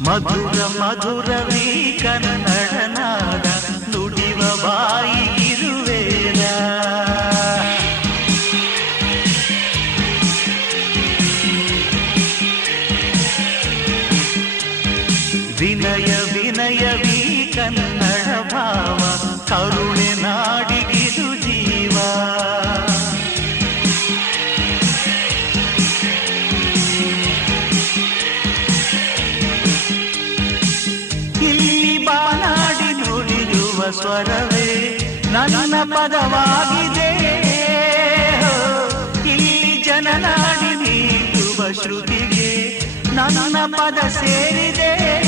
ಮಧುರ ಮಧುರವೀ ಕನ್ನಡ ನಾಡ ನುಡಿವ ಬಾಯಿಗಿರುವೇರ. ವಿನಯ ವಿನಯವೀ ಕನ್ನಡ ಭಾವ ಕರುಣೆ ನಾಡಿಗಿದು ಜೀವ. ಇಲ್ಲಿ ಬಾನಾಡಿ ನುಡಿಯುವ ಸ್ವರವೇ ನನ್ನ ಪದವಾಗಿದೆ. ಇಲ್ಲಿ ಜನನಾಡಿ ನೀಡುವ ಶ್ರುತಿಗೆ ನನ್ನ ಪದ ಸೇರಿದೆ.